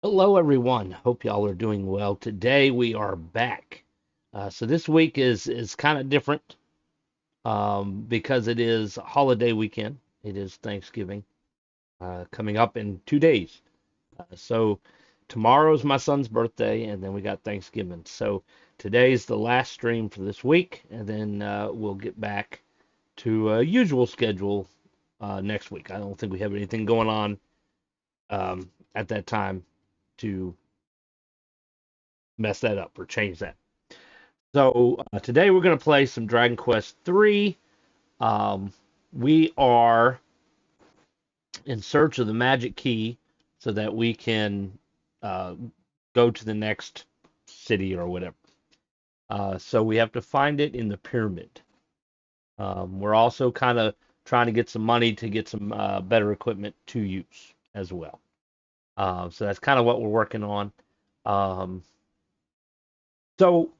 Hello, everyone. Hope y'all are doing well. Today we are back. So this week is kind of different because it is holiday weekend. It is Thanksgiving coming up in 2 days. So tomorrow's my son's birthday, and then we got Thanksgiving. So today's the last stream for this week, and then we'll get back to usual schedule next week. I don't think we have anything going on at that time to mess that up or change that. So today we're going to play some Dragon Quest III. Um, we are in search of the magic key so that we can uh, go to the next city or whatever. So we have to find it in the pyramid. We're also kind of trying to get some money to get some better equipment to use as well. So that's kind of what we're working on. Um, so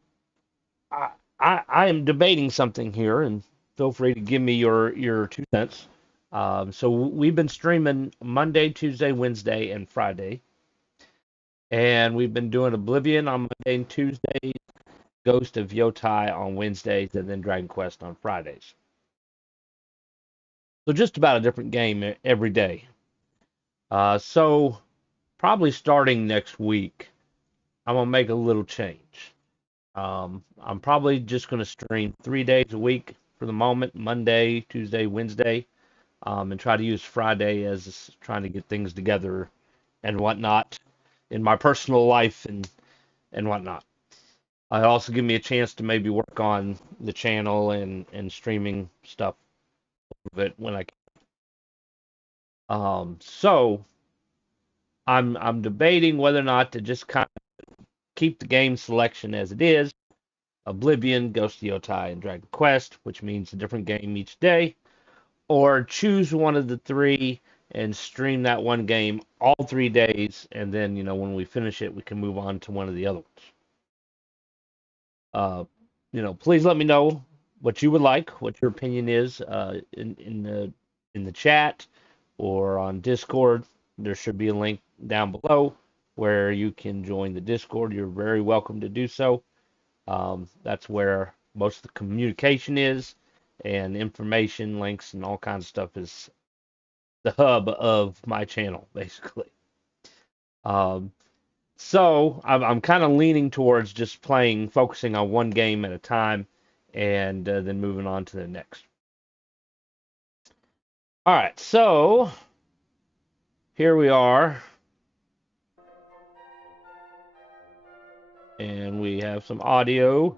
I, I am debating something here, and feel free to give me your 2 cents. So we've been streaming Monday, Tuesday, Wednesday, and Friday, and we've been doing Oblivion on Monday and Tuesdays, Ghost of Yotai on Wednesdays, and then Dragon Quest on Fridays. So just about a different game every day. So probably starting next week, I'm gonna make a little change. I'm probably just gonna stream 3 days a week for the moment, Monday, Tuesday, Wednesday, and try to use Friday as trying to get things together and whatnot in my personal life and whatnot. I also give me a chance to maybe work on the channel and streaming stuff of it when I can. So I'm debating whether or not to just kind of keep the game selection as it is. Oblivion, Ghost of Yotai, and Dragon Quest, which means a different game each day, or choose one of the three and stream that one game all 3 days, and then when we finish it, we can move on to one of the other ones. Uh, please let me know what you would like, what your opinion is in the chat or on Discord. There should be a link down below where you can join the Discord. You're very welcome to do so. That's where most of the communication is, and information, links, and all kinds of stuff is the hub of my channel, basically. Um, so I'm kind of leaning towards just focusing on one game at a time, and then moving on to the next. All right, so here we are, and we have some audio.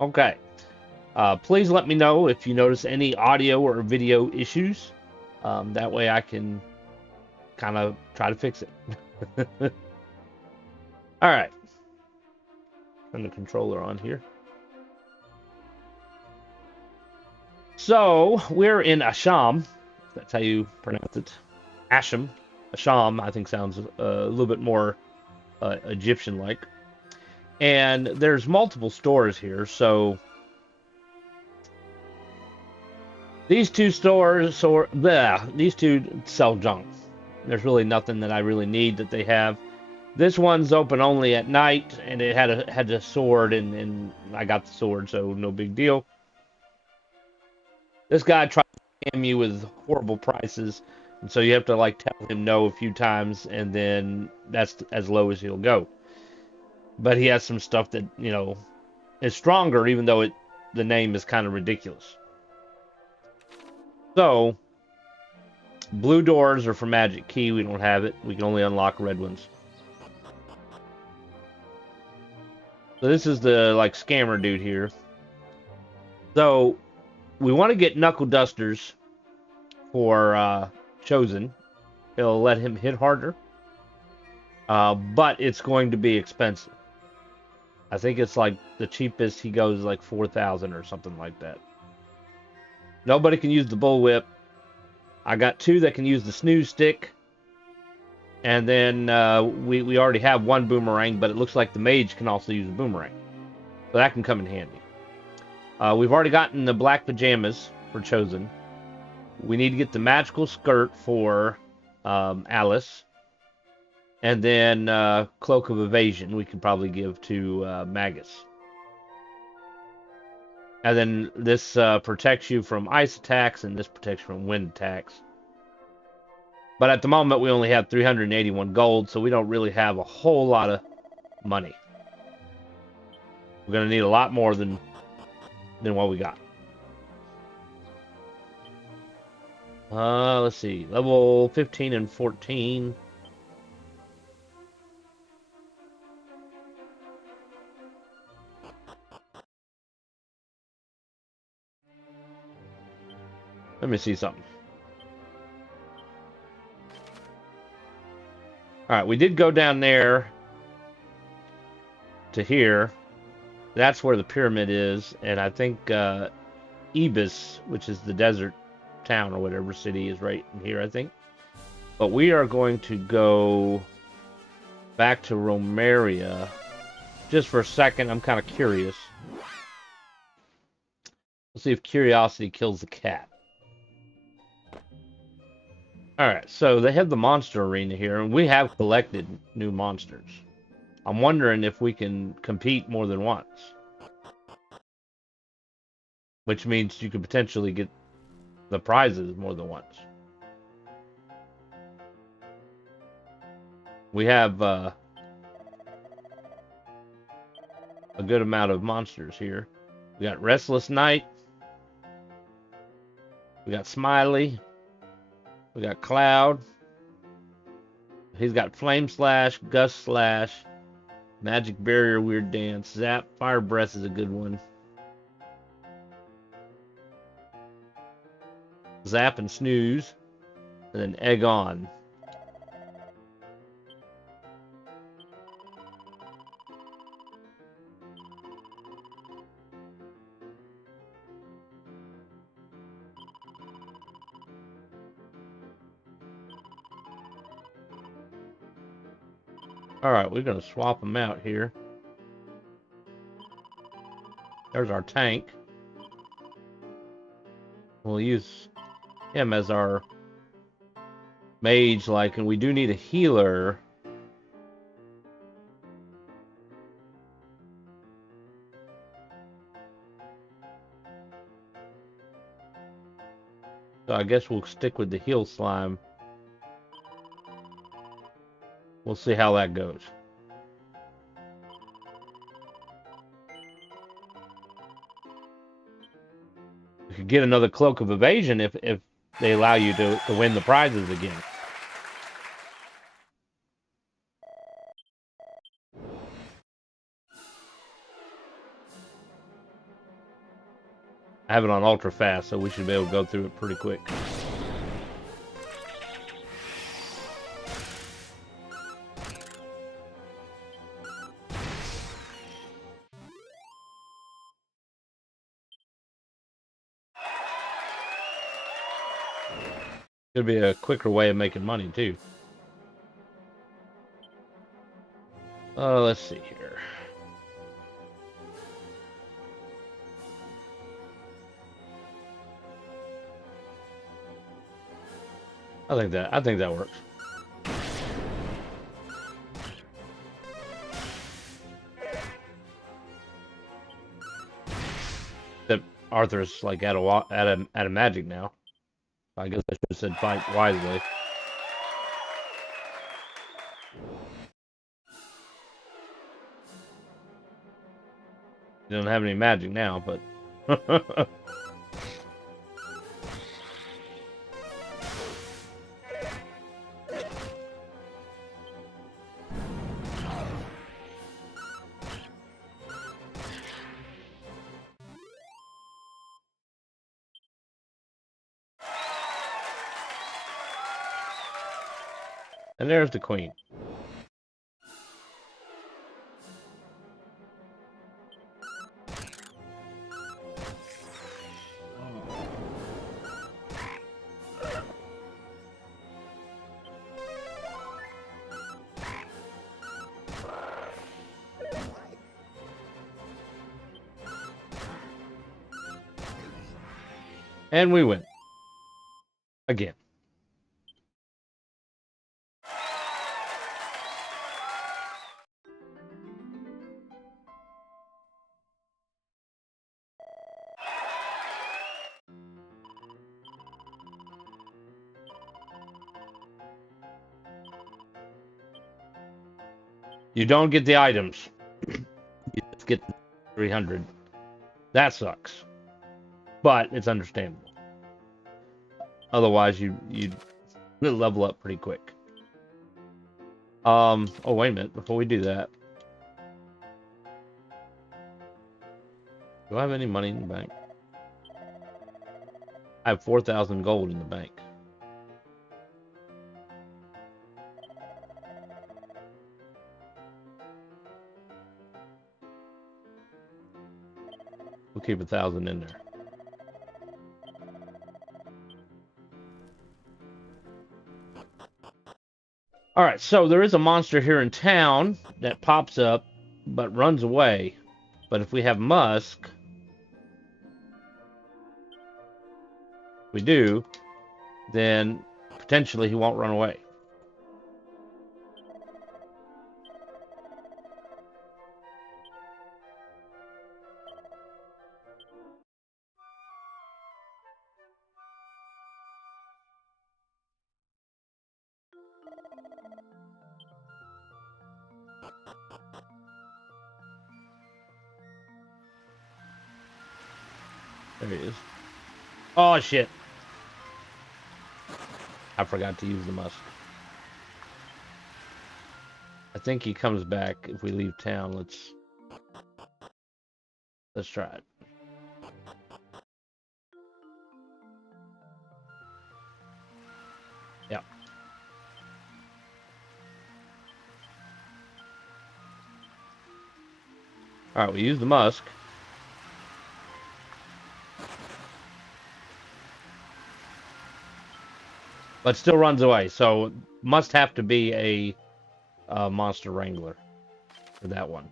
Okay. Please let me know if you notice any audio or video issues. That way I can kind of try to fix it. All right. Turn the controller on here. So we're in Asham. That's how you pronounce it. Asham. Asham, I think, sounds a little bit more Egyptian-like. And there's multiple stores here. So these two stores, these two sell junk. There's really nothing that I really need that they have. This one's open only at night, and it had a sword, and I got the sword, so no big deal. This guy tried to scam you with horrible prices, and so you have to like tell him no a few times, and then that's as low as he'll go. But he has some stuff that is stronger, even though the name is kind of ridiculous. So blue doors are for magic key. We don't have it. We can only unlock red ones. So this is the like scammer dude here. So we want to get knuckle dusters for Chosen. It'll let him hit harder, but it's going to be expensive. I think it's like the cheapest he goes like 4,000 or something like that. Nobody can use the bullwhip. I got two that can use the snooze stick, and then we already have one boomerang, but it looks like the mage can also use a boomerang, so that can come in handy. We've already gotten the black pajamas for Chosen. We need to get the magical skirt for Alice. And then Cloak of Evasion we can probably give to Magus. And then this protects you from ice attacks, and this protects you from wind attacks. But at the moment, we only have 381 gold, so we don't really have a whole lot of money. We're going to need a lot more than what we got. Let's see. Level 15 and 14. Let me see something. Alright, we did go down there to here. That's where the pyramid is, and I think Ibis, which is the desert town or whatever city, is right in here, I think. But we are going to go back to Romeria just for a second. I'm kind of curious. Let's see if curiosity kills the cat. Alright, so they have the monster arena here, and we have collected new monsters. I'm wondering if we can compete more than once. Which means you could potentially get the prizes more than once. We have a good amount of monsters here. We got Restless Knight. We got Smiley. We got Cloud. He's got Flame Slash, Gust Slash, Magic Barrier, Weird Dance, Zap, Fire Breath is a good one. Zap and Snooze, and then Egg On. Alright, we're going to swap them out here. There's our tank. We'll use him as our mage, and we do need a healer. So I guess we'll stick with the heal slime. We'll see how that goes. We could get another Cloak of Evasion if they allow you to win the prizes again. I have it on ultra fast, so we should be able to go through it pretty quick. Could be a quicker way of making money too. Let's see here. I think that works. That Arthur's like out of magic now. I guess I should have said fight wisely. He doesn't have any magic now, but and there's the queen. And we win. Again. You don't get the items. You just get 300. That sucks. But it's understandable. Otherwise, you'd level up pretty quick. Oh, wait a minute. Before we do that. Do I have any money in the bank? I have 4,000 gold in the bank. We'll keep 1,000 in there. Alright, so there is a monster here in town that pops up, but runs away. But if we have Musk, we do, then potentially he won't run away. There he is. Oh, shit. I forgot to use the musk. I think he comes back if we leave town. Let's try it. Yep. Alright, we use the musk. But still runs away, so must have to be a monster wrangler for that one.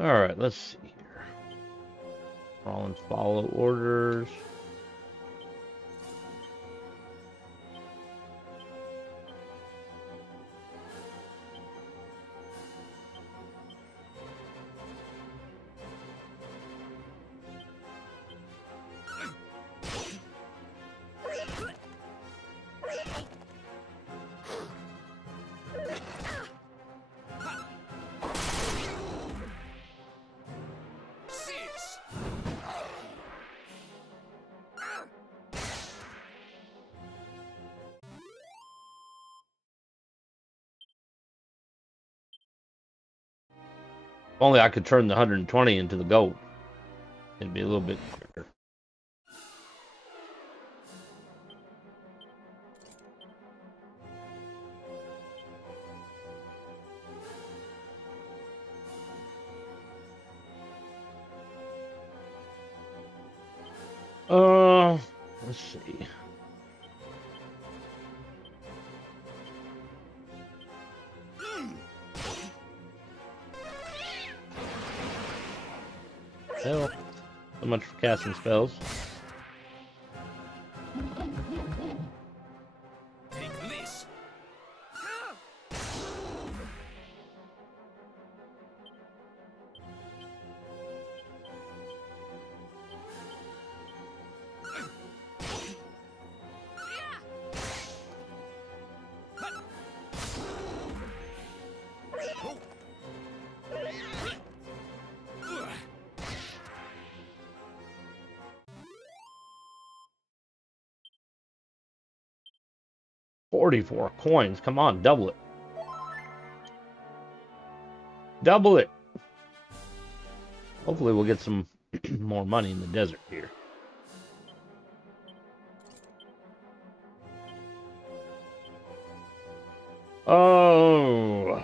Alright, let's see here. Crawl and follow orders. If only I could turn the 120 into the gold. It'd be a little bit quicker. Let's see. Well, so much for casting spells. Take this. $44 coins. Come on, double it. Double it. Hopefully we'll get some more money in the desert here. Oh.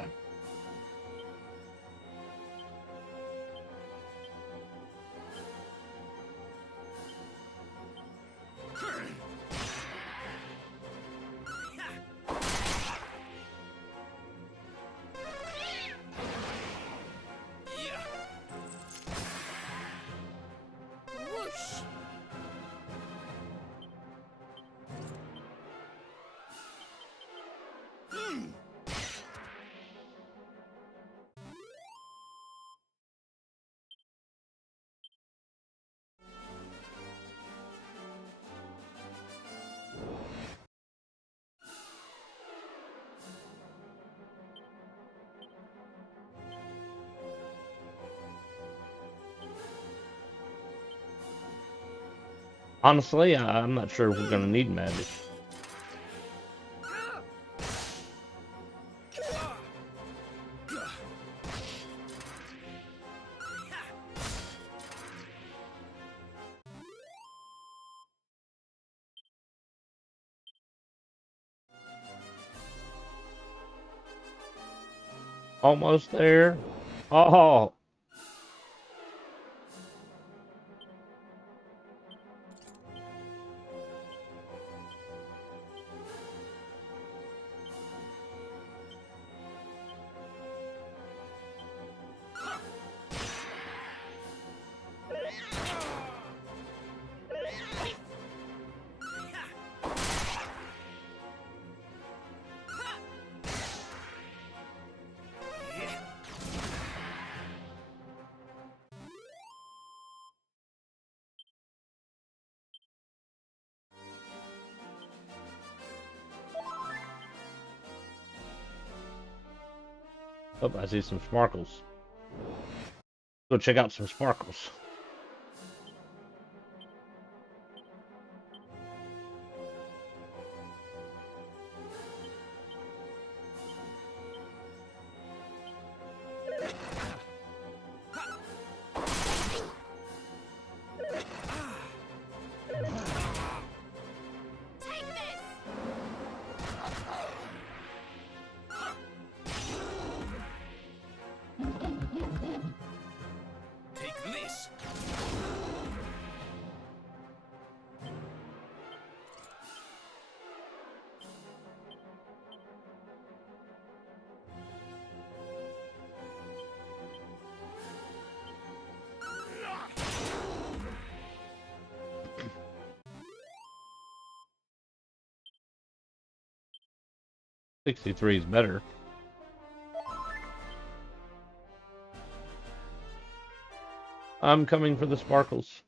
Honestly, I'm not sure if we're gonna need magic. Almost there. Oh, oh, I see some sparkles. Go check out some sparkles. '63 is better. I'm coming for the sparkles.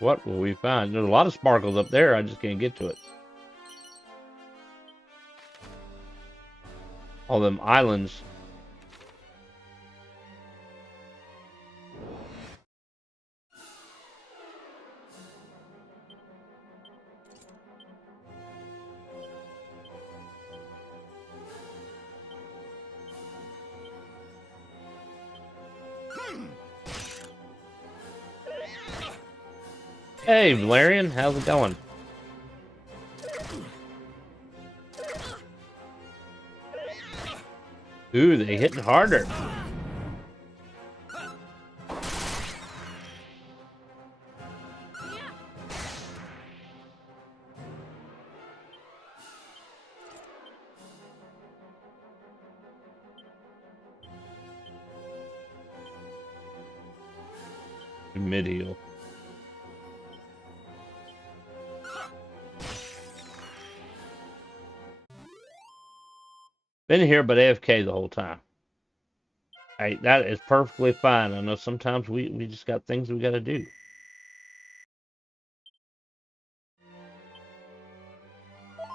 What will we find? There's a lot of sparkles up there. I just can't get to it. All them islands. Hey, Valerian, how's it going? Ooh, they hitting harder. Mid-heal. Been here, but AFK the whole time. Hey, that is perfectly fine. I know sometimes we just got things we gotta do.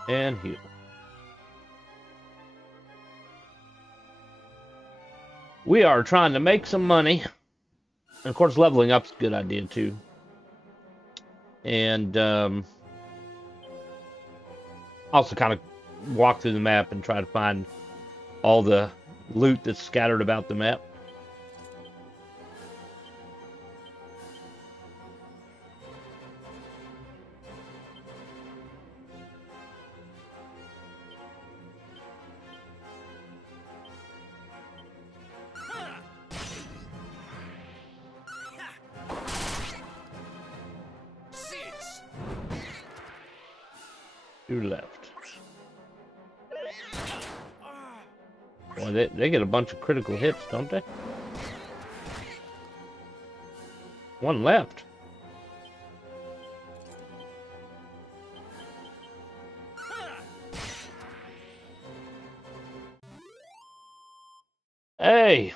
And heal. We are trying to make some money. And of course, leveling up's a good idea too. And also kind of walk through the map and try to find all the loot that's scattered about the map. To left. Boy, they get a bunch of critical hits, don't they? One left. Hey.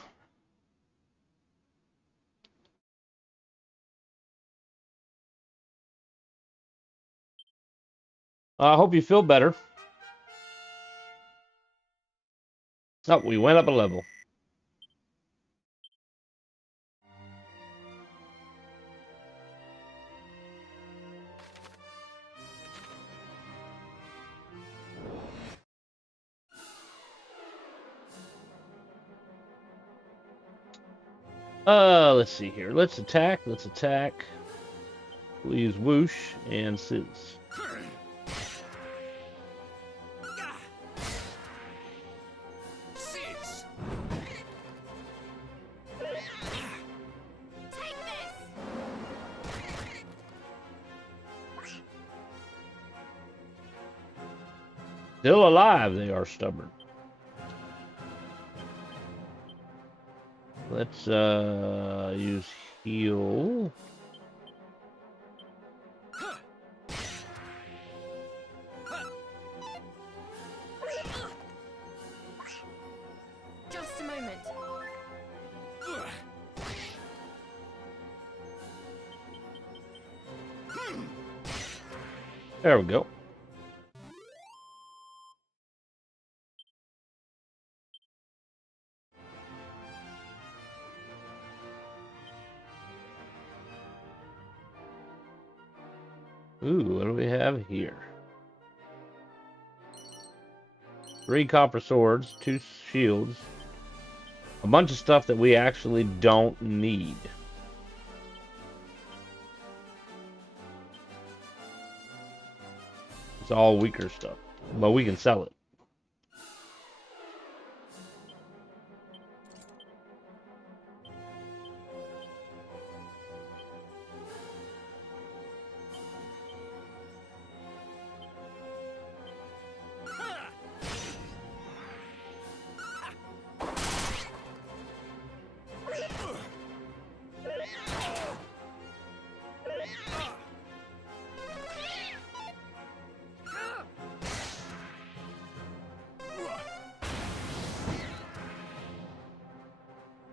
I hope you feel better. Oh, we went up a level. Let's see here. Let's attack. Let's attack. We'll use whoosh and sizz. Still alive, they are stubborn. Let's use heal. Just a moment. There we go. Ooh, what do we have here? 3 copper swords, 2 shields, a bunch of stuff that we actually don't need. It's all weaker stuff, but we can sell it.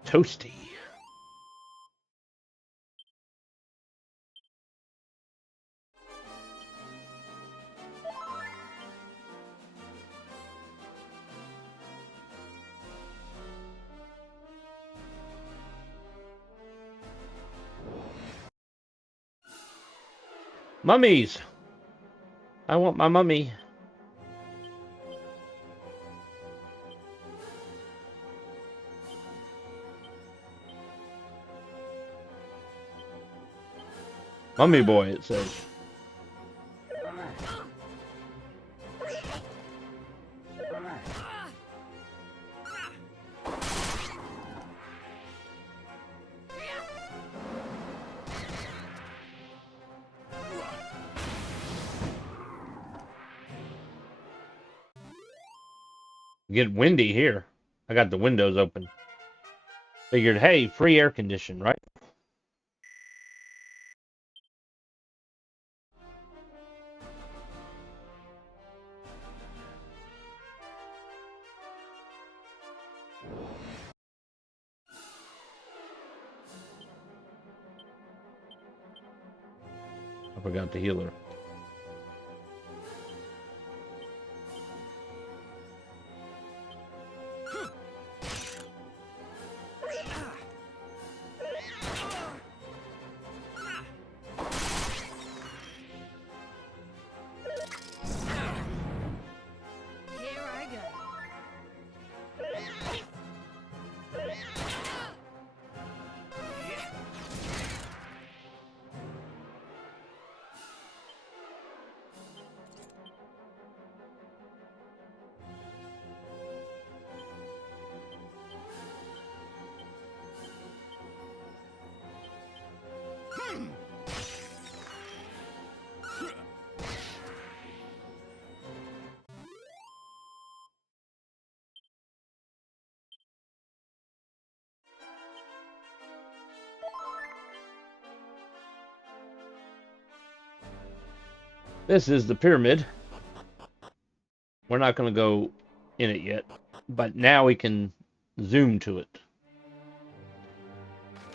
Toasty. Mummies! I want my mummy. Mummy boy, it says. Get windy here. I got the windows open. Figured, hey, free air condition, right? I forgot the healer. This is the pyramid. We're not going to go in it yet, but now we can zoom to it.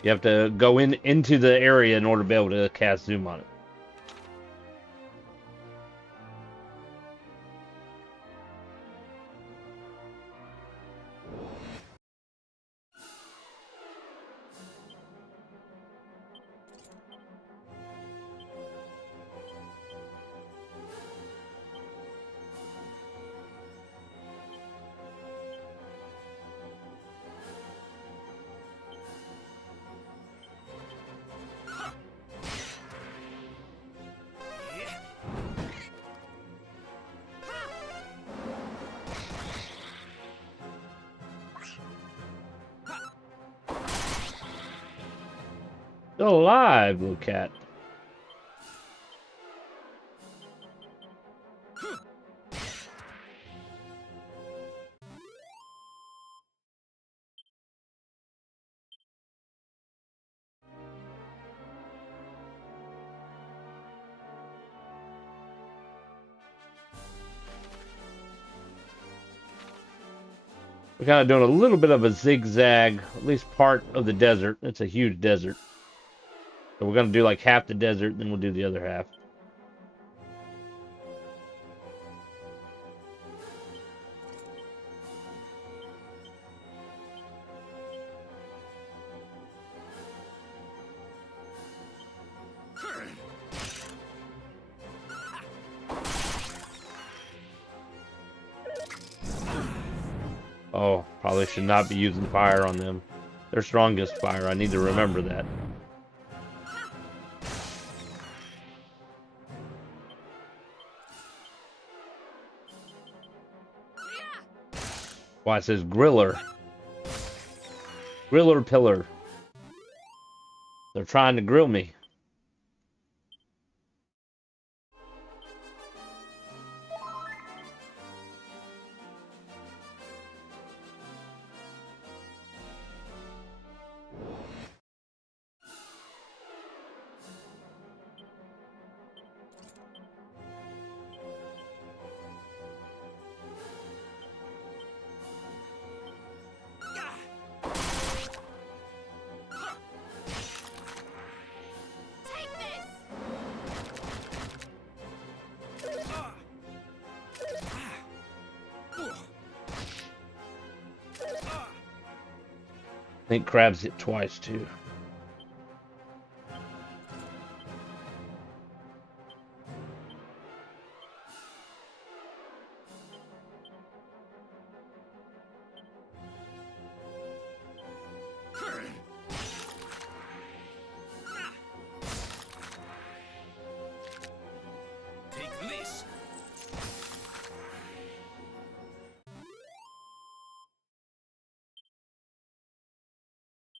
You have to go into the area in order to be able to cast zoom on it. Still alive, little cat. We're kind of doing a little bit of a zigzag, at least part of the desert. It's a huge desert. So we're going to do like half the desert, then we'll do the other half. Oh, probably should not be using fire on them. Their strongest fire. I need to remember that. Why, it says griller. Griller pillar. They're trying to grill me. I think crabs hit twice too.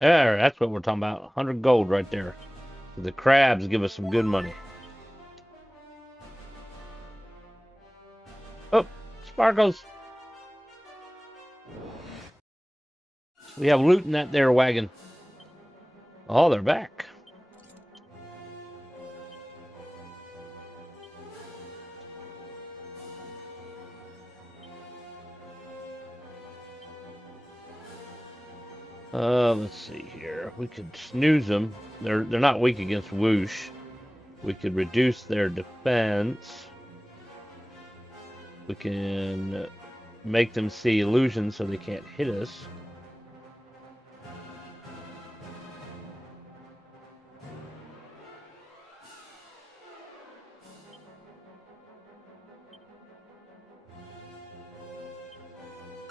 There, that's what we're talking about. 100 gold right there. The crabs give us some good money. Oh, sparkles. We have loot in that there wagon. Oh, they're back. Let's see here. We could snooze them. They're not weak against whoosh. We could reduce their defense. We can make them see illusions so they can't hit us.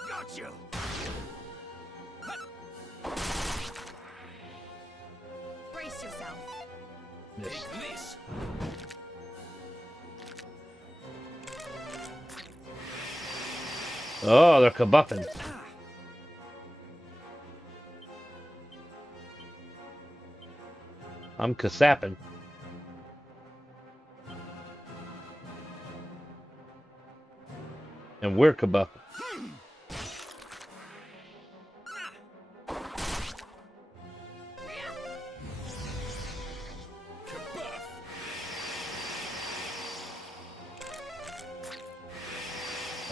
Got you. Brace yourself. This. Oh, they're kabuffing. I'm kasapping. And we're kabuffing.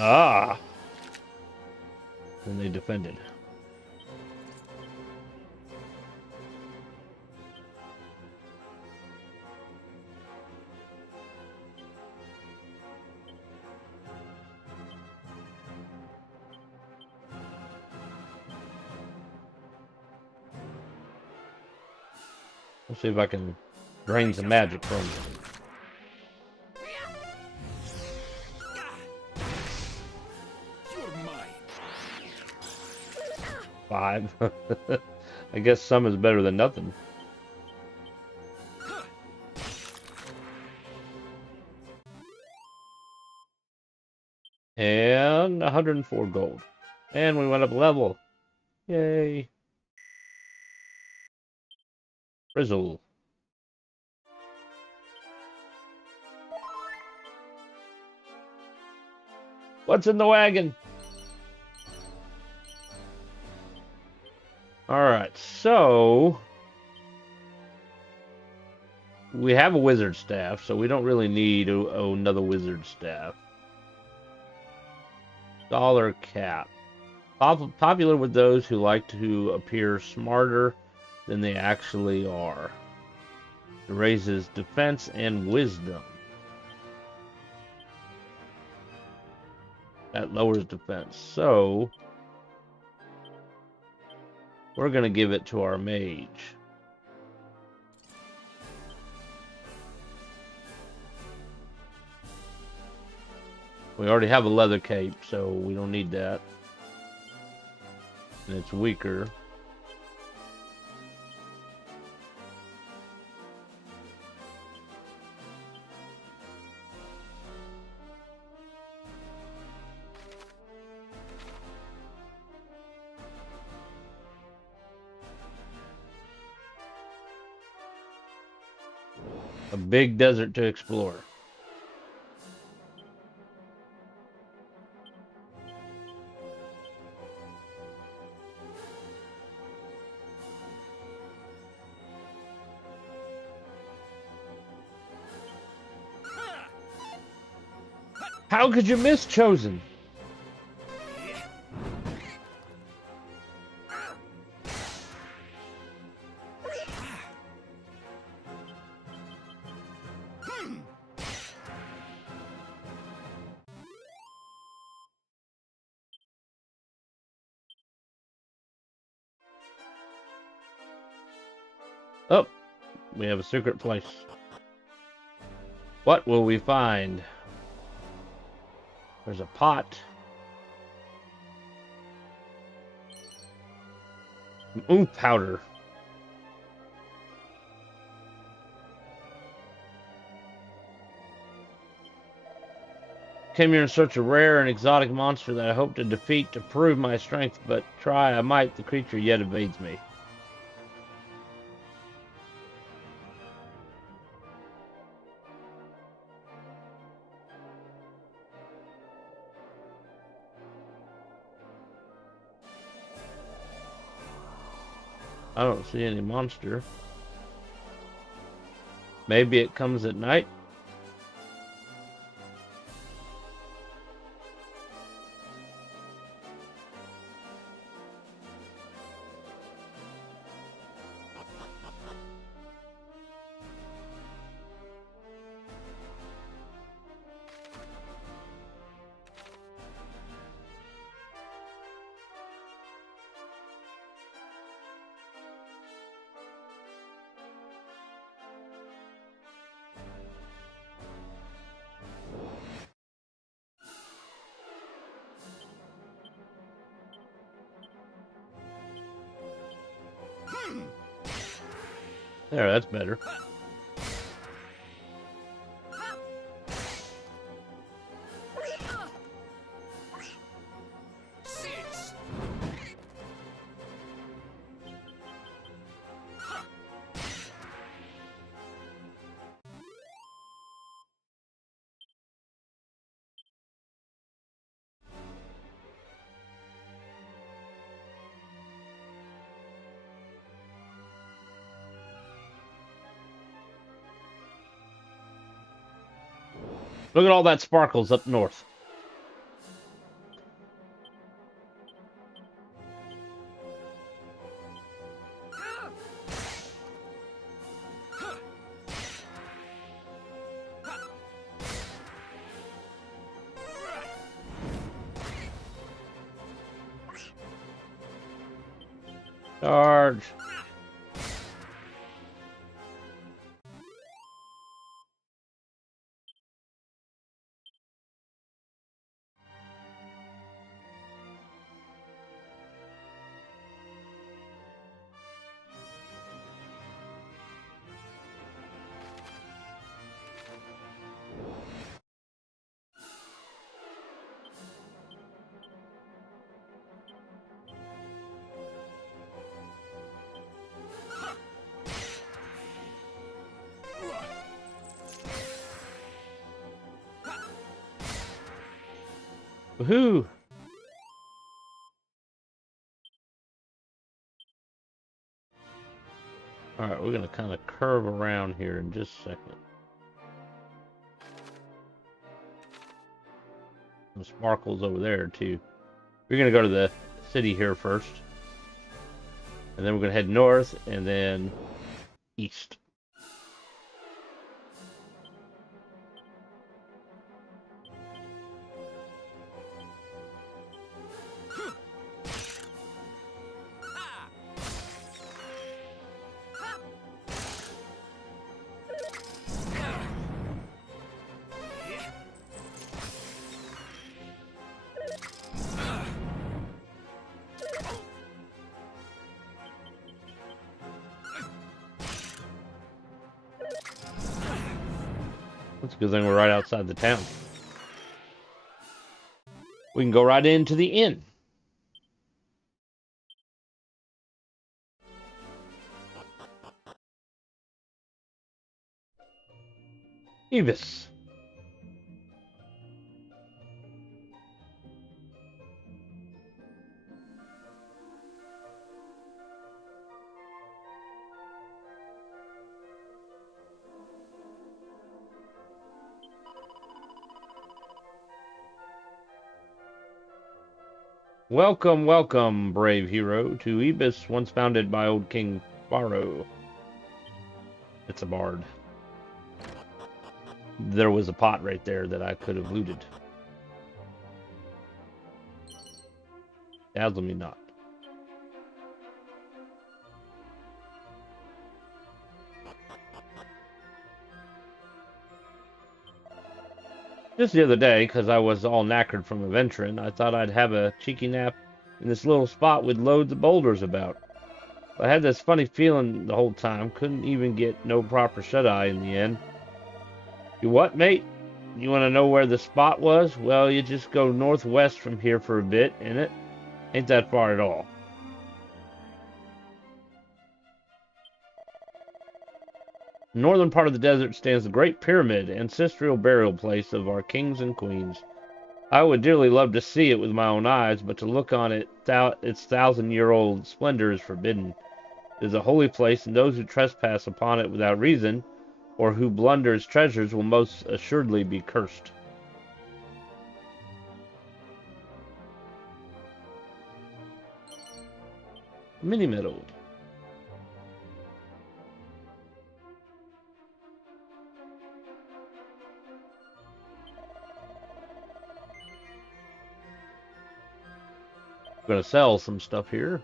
Ah! And they defended. Let's see if I can drain some magic from them. You're mine. 5. I guess some is better than nothing. And 104 gold. And we went up a level. Yay. Frizzle. What's in the wagon? Alright, so we have a wizard staff, so we don't really need another wizard staff. Dollar cap. Popular with those who like to appear smarter than they actually are. It raises defense and wisdom. That lowers defense. So we're going to give it to our mage. We already have a leather cape, so we don't need that. And it's weaker. A big desert to explore. How could you miss Chosen? Oh, we have a secret place. What will we find? There's a pot. Oomph powder. Came here in search of rare and exotic monster that I hope to defeat to prove my strength, but try I might, the creature yet evades me. I don't see any monster. Maybe it comes at night. There, that's better. Look at all that sparkles up north. Charge. Woohoo! Alright, we're gonna kind of curve around here in just a second. Some sparkles over there too. We're gonna go to the city here first. And then we're gonna head north and then east. That's a good thing we're right outside the town. We can go right into the inn. Ibis. Welcome, welcome, brave hero, to Ibis, once founded by old King Barrow. It's a bard. There was a pot right there that I could have looted. Dazzle me not. Just the other day, because I was all knackered from adventuring, I thought I'd have a cheeky nap in this little spot with loads of boulders about. I had this funny feeling the whole time, couldn't even get no proper shut-eye in the end. You what, mate? You want to know where the spot was? Well, you just go northwest from here for a bit, and it ain't that far at all. In the northern part of the desert stands the Great Pyramid, ancestral burial place of our kings and queens. I would dearly love to see it with my own eyes, but to look on it, its thousand-year-old splendor is forbidden. It is a holy place, and those who trespass upon it without reason, or who blunder its treasures, will most assuredly be cursed. Mini-meadow. I'm gonna sell some stuff here.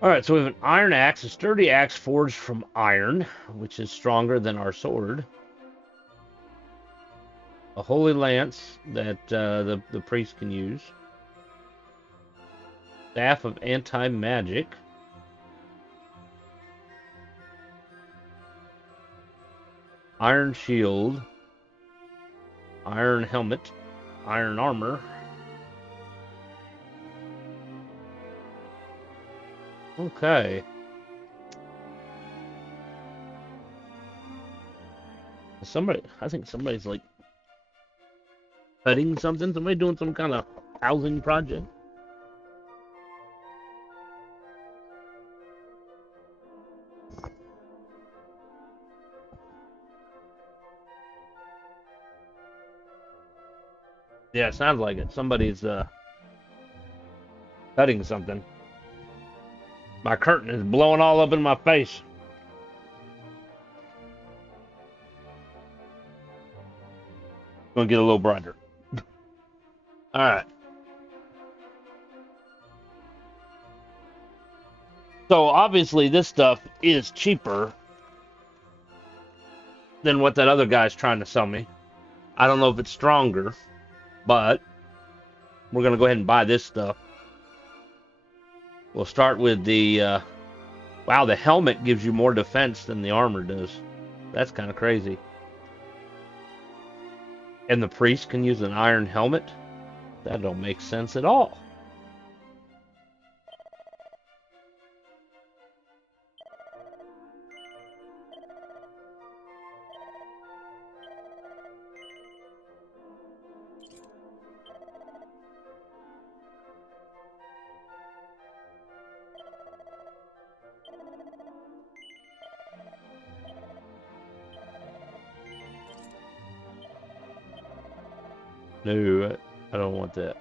Alright, so we have an iron axe, a sturdy axe forged from iron, which is stronger than our sword. A holy lance that the priest can use. Staff of anti-magic. Iron shield. Iron helmet, iron armor. Okay. I think somebody's like cutting something. Somebody doing some kind of housing project. Yeah, it sounds like it. Somebody's cutting something. My curtain is blowing all up in my face. Gonna get a little brighter. All right. So obviously this stuff is cheaper than what that other guy's trying to sell me. I don't know if it's stronger, but we're gonna go ahead and buy this stuff. We'll start with the wow, the helmet gives you more defense than the armor does. That's kind of crazy. And the priest can use an iron helmet? That don't make sense at all. No, I don't want that.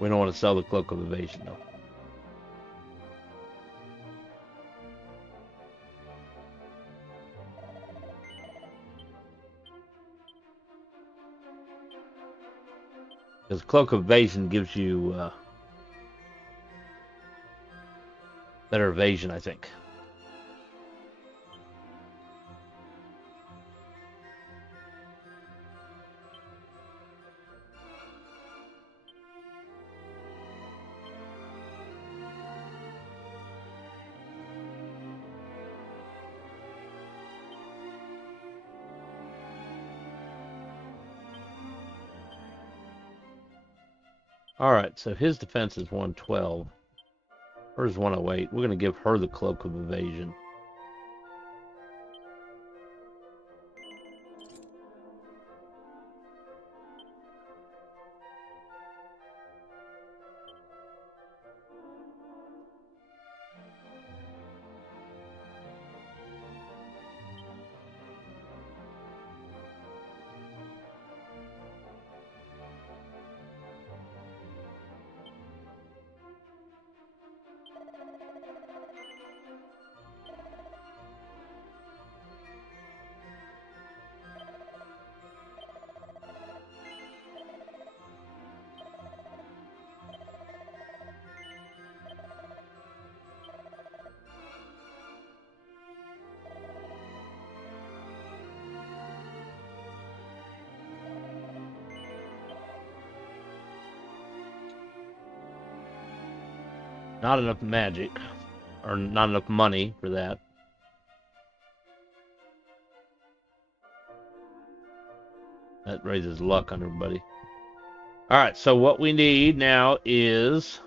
We don't want to sell the cloak of evasion though. Because cloak of evasion gives you better evasion, I think. Alright, so his defense is 112. Hers 108. We're going to give her the cloak of evasion. Not enough magic, or not enough money for that. That raises luck on everybody. Alright, so what we need now is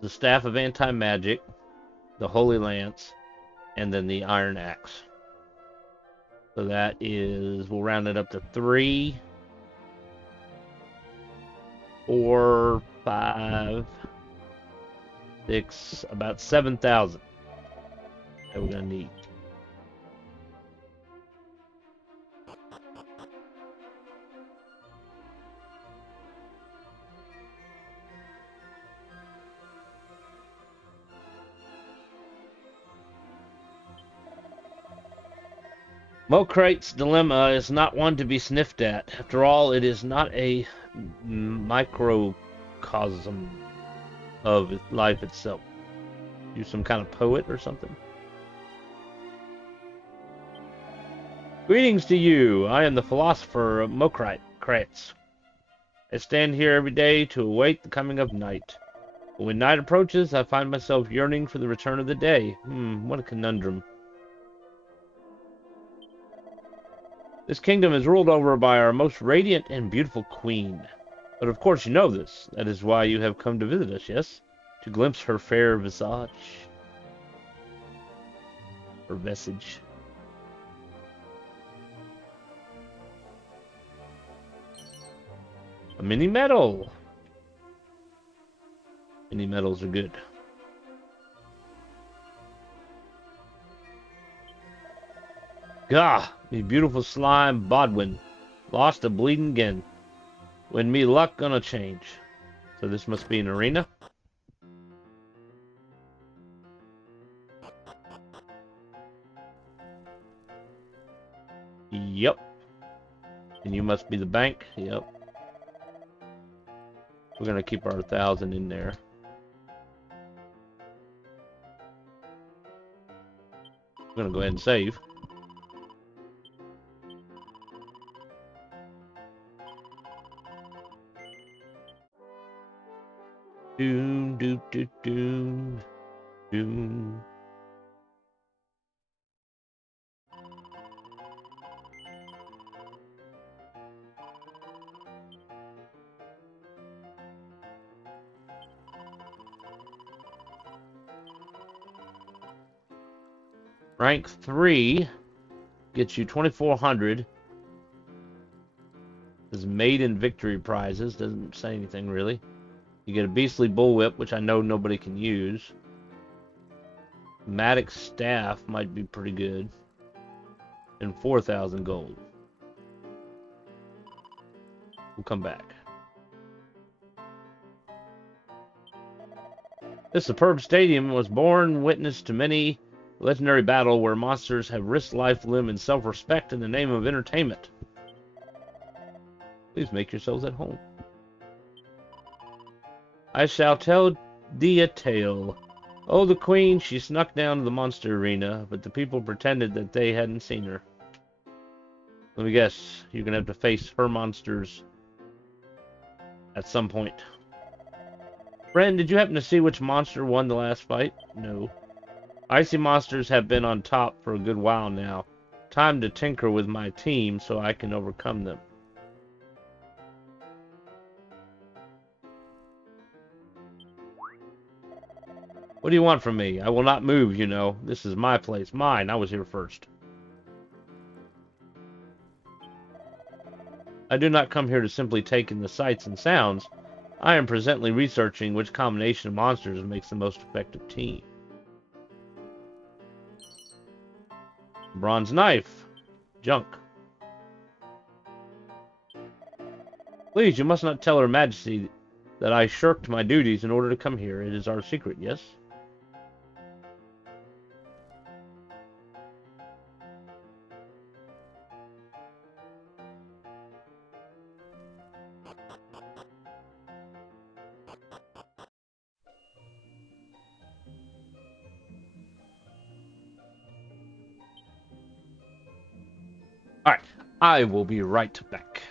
the Staff of Anti-Magic, the Holy Lance, and then the Iron Axe. So that is, we'll round it up to 3, 4, 5, 6, about 7,000 that we're gonna need. Mokrate's dilemma is not one to be sniffed at. After all, it is not a microcosm of life itself. You some kind of poet or something? Greetings to you. I am the philosopher of Mokrates. I stand here every day to await the coming of night. But when night approaches, I find myself yearning for the return of the day. What a conundrum. This kingdom is ruled over by our most radiant and beautiful queen. But of course you know this. That is why you have come to visit us, yes? To glimpse her fair visage. Her visage. A mini medal. Mini medals are good. Gah! Me beautiful slime Bodwin. Lost a bleeding again. When me luck gonna change. So this must be an arena. Yep. And you must be the bank. Yep. We're gonna keep our 1,000 in there. We're gonna go ahead and save. Doom, doom, doom, doom, doom. Rank 3 gets you 2,400. This maiden victory prizes. Doesn't say anything really. You get a beastly bullwhip, which I know nobody can use. Matic staff might be pretty good. And 4,000 gold. We'll come back. This superb stadium was born witness to many legendary battle where monsters have risked life, limb, and self-respect in the name of entertainment. Please make yourselves at home. I shall tell thee a tale. Oh, the queen, she snuck down to the monster arena, but the people pretended that they hadn't seen her. Let me guess, you're gonna have to face her monsters at some point. Friend, did you happen to see which monster won the last fight? No. Icy monsters have been on top for a good while now. Time to tinker with my team so I can overcome them. What do you want from me? I will not move, you know. This is my place. Mine. I was here first. I do not come here to simply take in the sights and sounds. I am presently researching which combination of monsters makes the most effective team. Bronze knife. Junk. Please, you must not tell Her Majesty that I shirked my duties in order to come here. It is our secret, yes? Alright, I will be right back.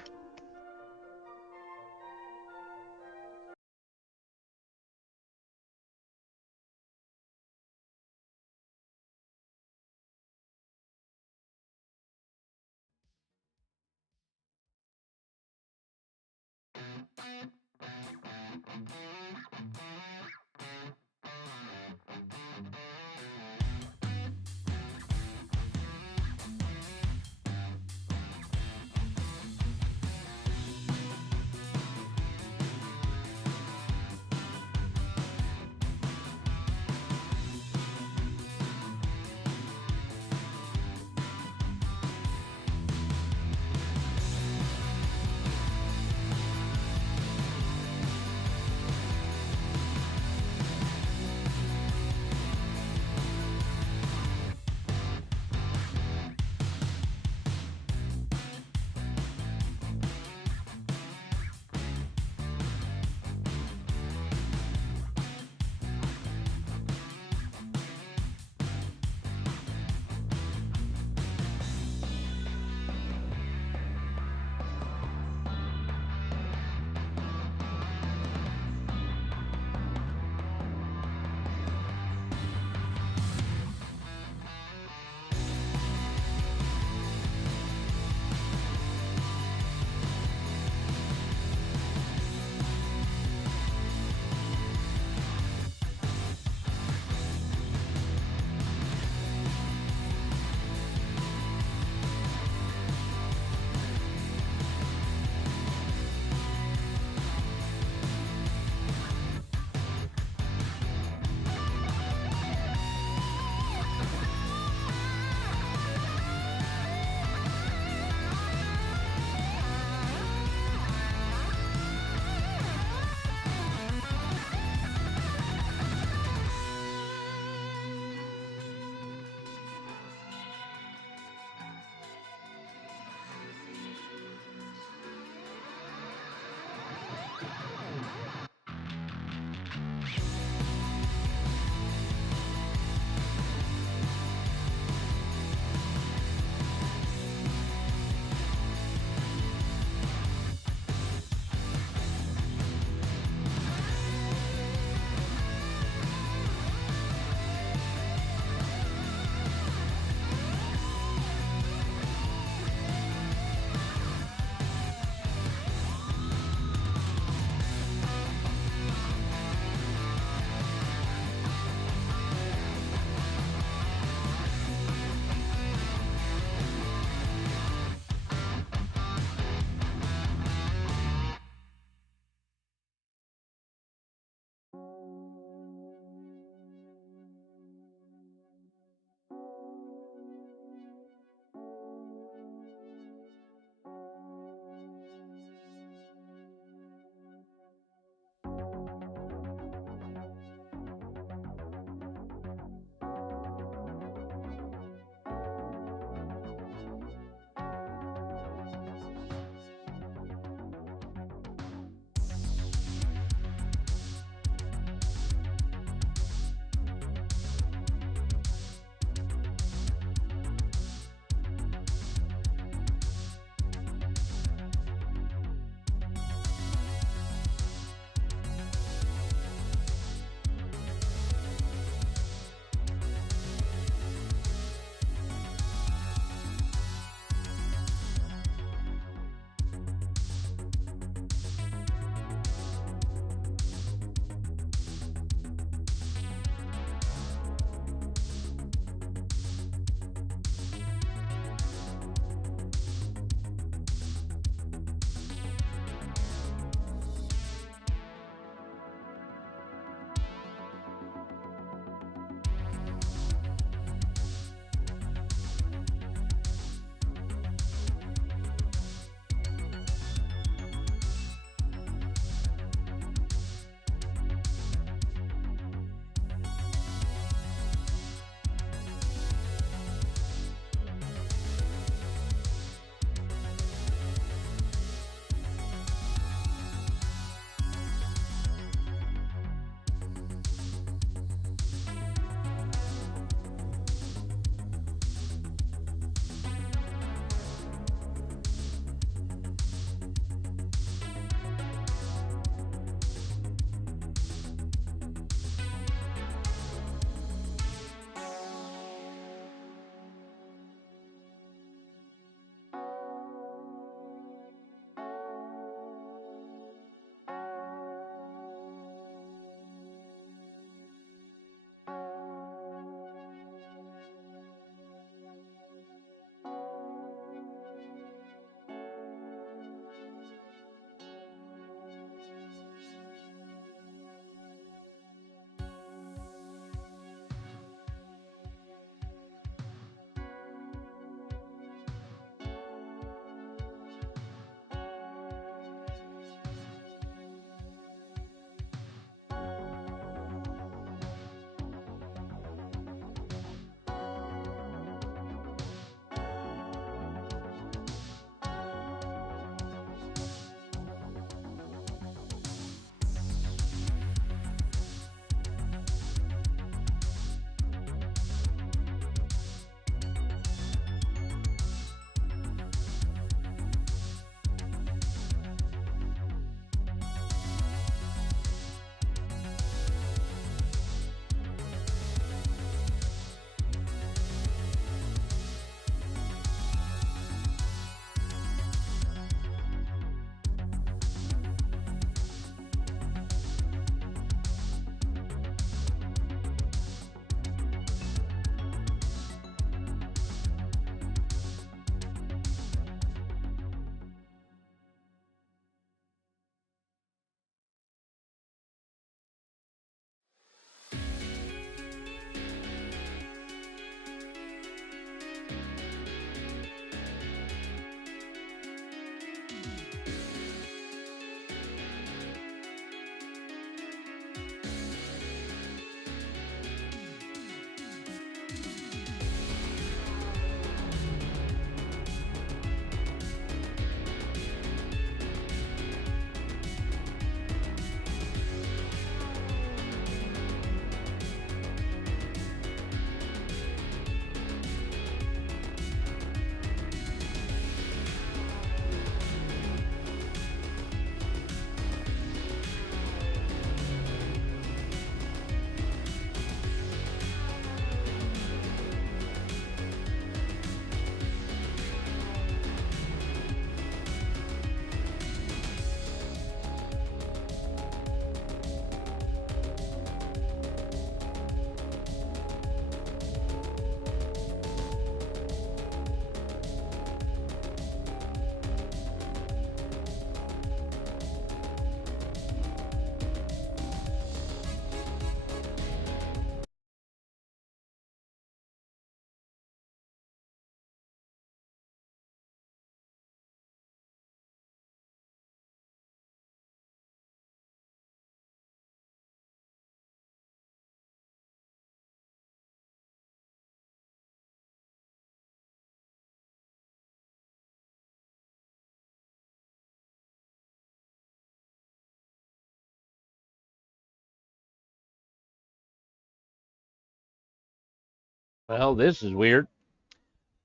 Well, this is weird.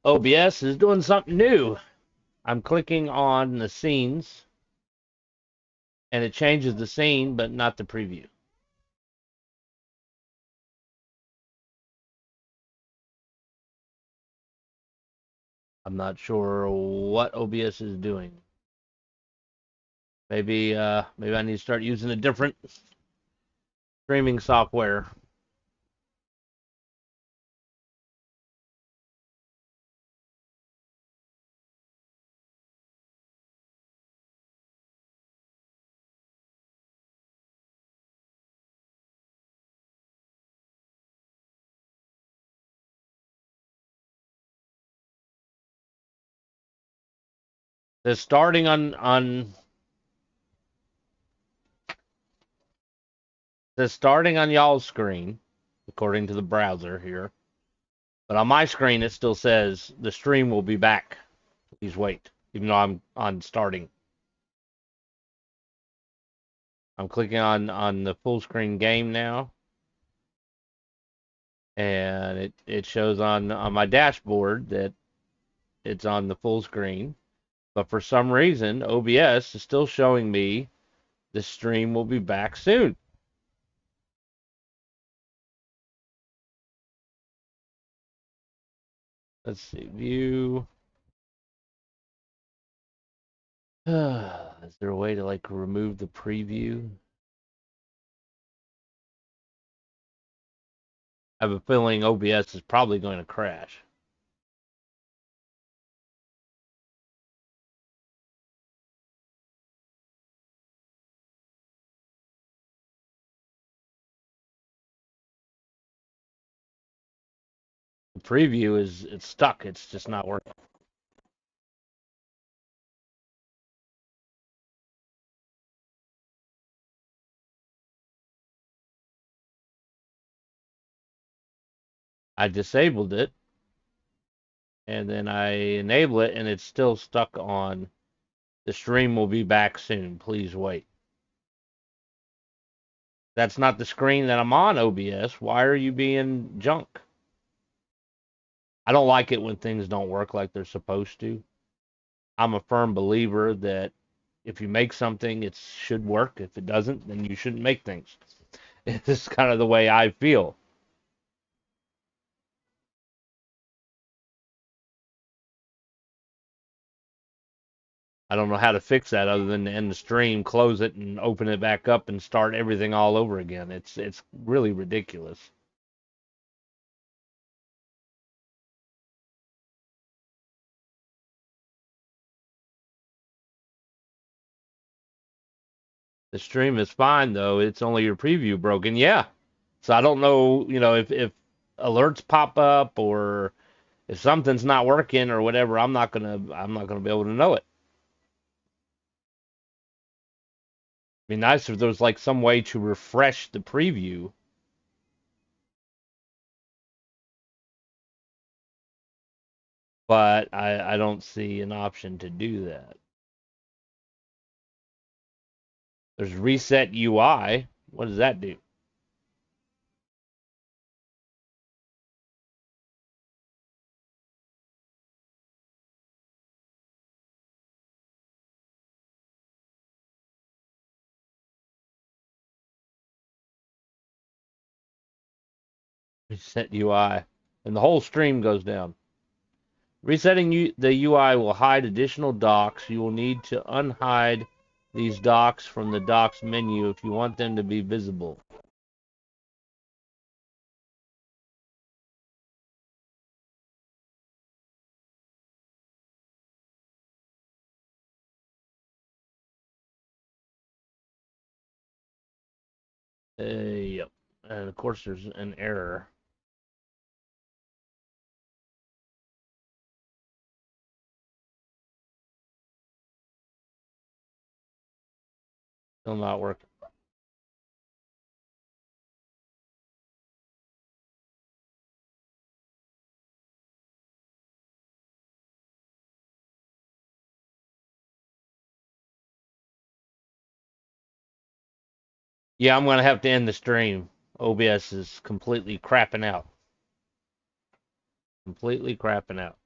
OBS is doing something new. I'm clicking on the scenes, and it changes the scene, but not the preview. I'm not sure what OBS is doing. Maybe I need to start using a different streaming software. It's starting on y'all's screen, according to the browser here. But on my screen, it still says the stream will be back. Please wait, even though I'm on starting. I'm clicking on the full screen game now, and it shows on my dashboard that it's on the full screen. But for some reason, OBS is still showing me the stream will be back soon. Let's see, view. Is there a way to like remove the preview? I have a feeling OBS is probably going to crash. The preview it's stuck. It's just not working. I disabled it, and then I enable it, and it's still stuck on the stream will be back soon. Please wait. That's not the screen that I'm on, OBS. Why are you being junk? I don't like it when things don't work like they're supposed to. I'm a firm believer that if you make something, it should work. If it doesn't, then you shouldn't make things. It's kind of the way I feel. I don't know how to fix that other than to end the stream, close it, and open it back up and start everything all over again. It's really ridiculous. The stream is fine though. It's only your preview broken. Yeah. So I don't know, if alerts pop up or if something's not working or whatever, I'm not gonna be able to know it. It'd be nice if there was like some way to refresh the preview. But I don't see an option to do that. There's reset UI. What does that do? Reset UI. And the whole stream goes down. Resetting the UI will hide additional docks. You will need to unhide these docks from the docks menu if you want them to be visible. Yep. And of course there's an error. Still not working. Yeah, I'm gonna have to end the stream. OBS is completely crapping out. Completely crapping out.